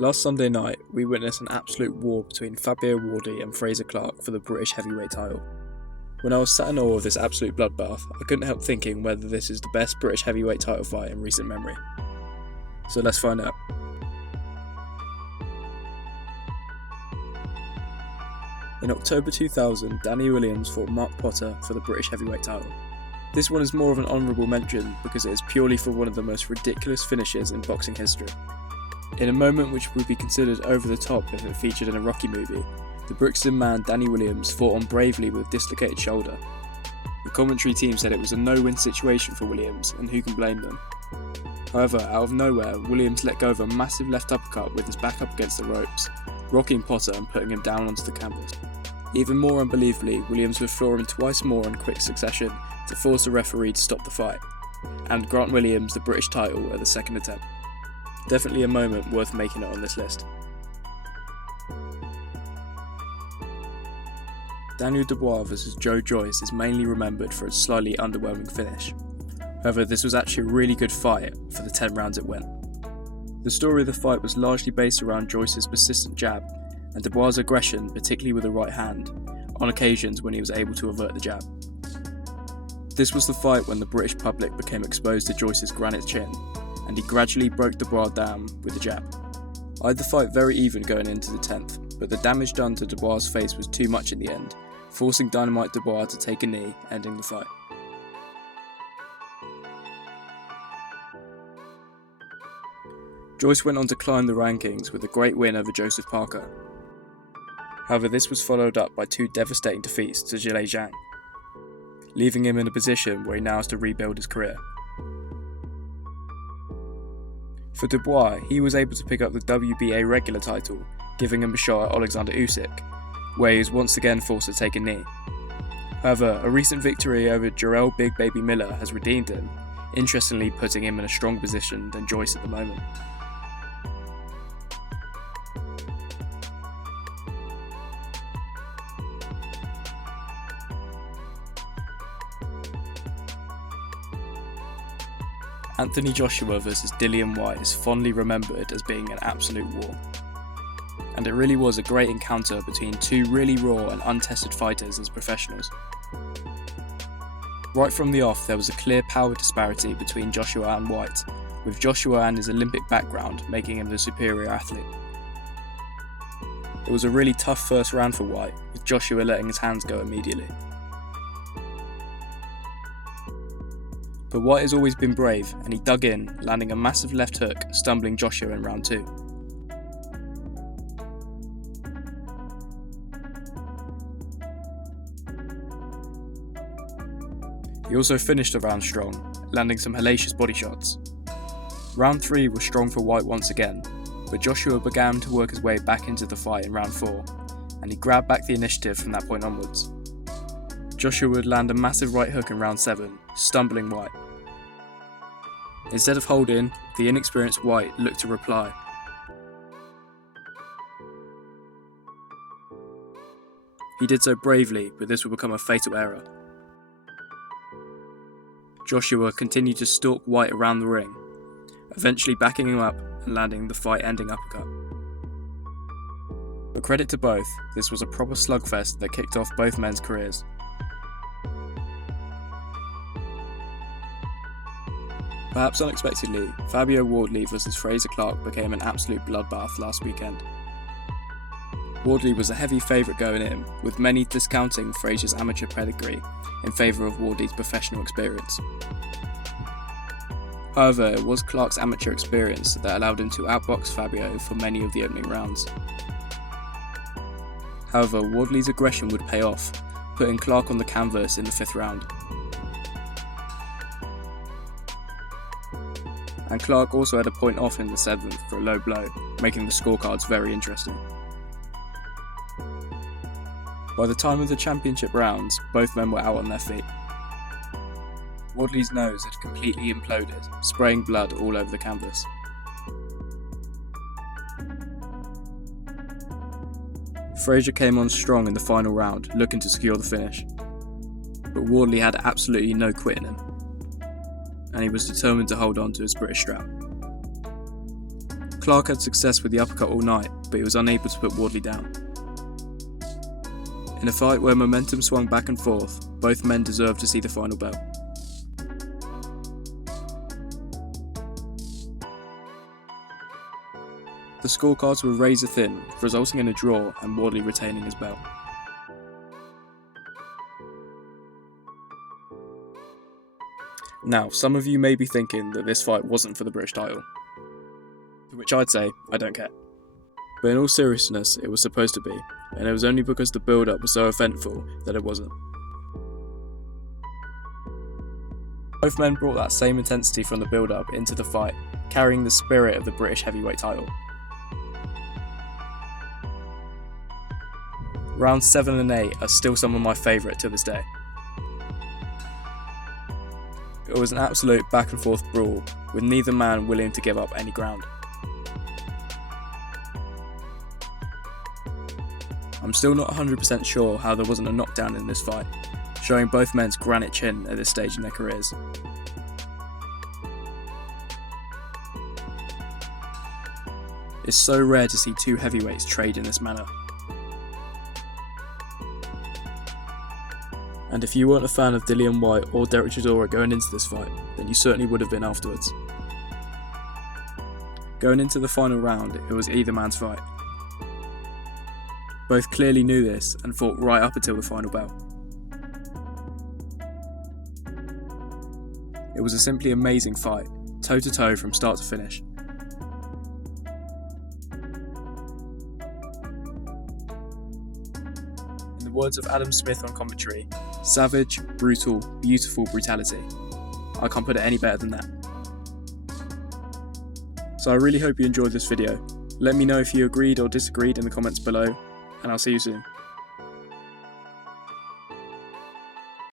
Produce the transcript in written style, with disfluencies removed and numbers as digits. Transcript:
Last Sunday night, we witnessed an absolute war between Fabio Wardley and Fraser Clarke for the British heavyweight title. When I was sat in awe of this absolute bloodbath, I couldn't help thinking whether this is the best British heavyweight title fight in recent memory. So let's find out. In October 2000, Danny Williams fought Mark Potter for the British heavyweight title. This one is more of an honourable mention because it is purely for one of the most ridiculous finishes in boxing history. In a moment which would be considered over the top if it featured in a Rocky movie, the Brixton man Danny Williams fought on bravely with a dislocated shoulder. The commentary team said it was a no-win situation for Williams, and who can blame them? However, out of nowhere, Williams let go of a massive left uppercut with his back up against the ropes, rocking Potter and putting him down onto the canvas. Even more unbelievably, Williams would floor him twice more in quick succession to force the referee to stop the fight, and grant Williams the British title at the second attempt. Definitely a moment worth making it on this list. Daniel Dubois vs Joe Joyce is mainly remembered for its slightly underwhelming finish. However, this was actually a really good fight for the 10 rounds it went. The story of the fight was largely based around Joyce's persistent jab and Dubois' aggression, particularly with the right hand, on occasions when he was able to avert the jab. This was the fight when the British public became exposed to Joyce's granite chin, and he gradually broke Dubois down with the jab. I had the fight very even going into the 10th, but the damage done to Dubois' face was too much in the end, forcing Dynamite Dubois to take a knee, ending the fight. Joyce went on to climb the rankings with a great win over Joseph Parker. However, this was followed up by 2 devastating defeats to Zhilei Zhang, leaving him in a position where he now has to rebuild his career. For Dubois, he was able to pick up the WBA regular title, giving him a shot at Alexander Usyk, where he was once again forced to take a knee. However, a recent victory over Jarrell Big Baby Miller has redeemed him, interestingly putting him in a stronger position than Joyce at the moment. Anthony Joshua vs Dillian Whyte is fondly remembered as being an absolute war. And it really was a great encounter between 2 really raw and untested fighters as professionals. Right from the off, there was a clear power disparity between Joshua and Whyte, with Joshua and his Olympic background making him the superior athlete. It was a really tough first round for Whyte, with Joshua letting his hands go immediately. But Whyte has always been brave, and he dug in, landing a massive left hook, stumbling Joshua in round 2. He also finished the round strong, landing some hellacious body shots. Round 3 was strong for Whyte once again, but Joshua began to work his way back into the fight in round 4, and he grabbed back the initiative from that point onwards. Joshua would land a massive right hook in round 7, stumbling Whyte. Instead of holding, the inexperienced Whyte looked to reply. He did so bravely, but this would become a fatal error. Joshua continued to stalk Whyte around the ring, eventually backing him up and landing the fight-ending uppercut. But credit to both, this was a proper slugfest that kicked off both men's careers. Perhaps unexpectedly, Fabio Wardley vs Fraser Clarke became an absolute bloodbath last weekend. Wardley was a heavy favourite going in, with many discounting Fraser's amateur pedigree in favour of Wardley's professional experience. However, it was Clarke's amateur experience that allowed him to outbox Fabio for many of the opening rounds. However, Wardley's aggression would pay off, putting Clarke on the canvas in the 5th round. And Clarke also had a point off in the 7th for a low blow, making the scorecards very interesting. By the time of the championship rounds, both men were out on their feet. Wardley's nose had completely imploded, spraying blood all over the canvas. Fraser came on strong in the final round, looking to secure the finish. But Wardley had absolutely no quit in him, and he was determined to hold on to his British strap. Clark had success with the uppercut all night, but he was unable to put Wardley down. In a fight where momentum swung back and forth, both men deserved to see the final bell. The scorecards were razor thin, resulting in a draw and Wardley retaining his belt. Now, some of you may be thinking that this fight wasn't for the British title, to which I'd say, I don't care. But in all seriousness, it was supposed to be, and it was only because the build-up was so eventful that it wasn't. Both men brought that same intensity from the build-up into the fight, carrying the spirit of the British heavyweight title. Rounds 7 and 8 are still some of my favourite to this day. It was an absolute back and forth brawl, with neither man willing to give up any ground. I'm still not 100% sure how there wasn't a knockdown in this fight, showing both men's granite chin at this stage in their careers. It's so rare to see two heavyweights trade in this manner. And if you weren't a fan of Dillian Whyte or Derek Chisora going into this fight, then you certainly would have been afterwards. Going into the final round, it was either man's fight. Both clearly knew this and fought right up until the final bell. It was a simply amazing fight, toe to toe from start to finish. In the words of Adam Smith on commentary, savage, brutal, beautiful brutality. I can't put it any better than that. So I really hope you enjoyed this video. Let me know if you agreed or disagreed in the comments below, and I'll see you soon.